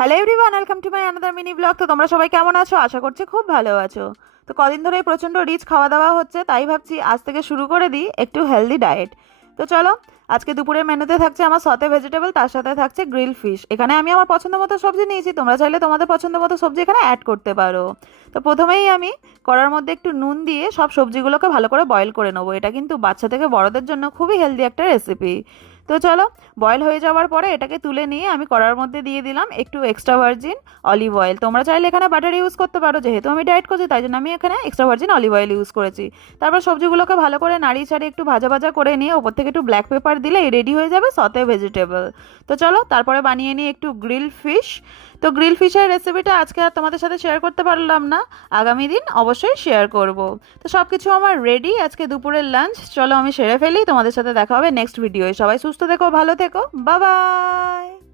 Hello everyone, welcome to my another mini blog. তো তোমরা সবাই কেমন আছো? আশা করছি খুব ভালো আছো। তো কদিন ধরেই প্রচণ্ড রিচ খাওয়া দাওয়া হচ্ছে, তাই ভাবছি আজ থেকে শুরু করে দিই একটু হেলদি ডায়েট। তো চলো, আজকে দুপুরের মেনুতে থাকছে আমার সতে ভেজিটেবল, তার সাথে থাকছে গ্রিল ফিশ। এখানে আমি আমার পছন্দ মতো সবজি নিয়েছি, তোমরা চাইলে তোমাদের পছন্দ মতো সবজি এখানে অ্যাড করতে পারো। তো প্রথমেই আমি কড়ার মধ্যে একটু নুন দিয়ে সব সবজিগুলোকে ভালো করে বয়েল করে নেবো। এটা কিন্তু বাচ্চা থেকে বড়দের জন্য খুবই হেলদি একটা রেসিপি। তো চলো, বয়েল হয়ে যাওয়ার পরে এটাকে তুলে নিয়ে আমি কড়ার মধ্যে দিয়ে দিলাম একটু এক্সট্রা ভার্জিন অলিভ অয়েল। তোমরা চাইলে এখানে বাটার ইউজ করতে পারো, যেহেতু আমি ডায়েট করছি তাই জন্য আমি এখানে extra virgin olive oil use করেছি। তারপর সবজিগুলোকে ভালো করে নাড়িয়ে ছাড়িয়ে একটু ভাজা ভাজা করে নিয়ে ওপর থেকে একটু ব্ল্যাক পেপার দিলে রেডি হয়ে যাবে সতে ভেজিটেবল। তো চলো, তারপরে বানিয়ে নিই একটু গ্রিল ফিশ। তো গ্রিল ফিশের রেসিপিটা আজকে আর তোমাদের সাথে শেয়ার করতে পারলাম না, আগামী দিন অবশ্যই শেয়ার করব। তো সব কিছু আমার রেডি আজকে দুপুরের লাঞ্চ। চলো আমি সেরে ফেলি, তোমাদের সাথে দেখা হবে নেক্সট ভিডিওয়ে। সবাই সুস্থ থেকো, ভালো থেকো, বাই বাই।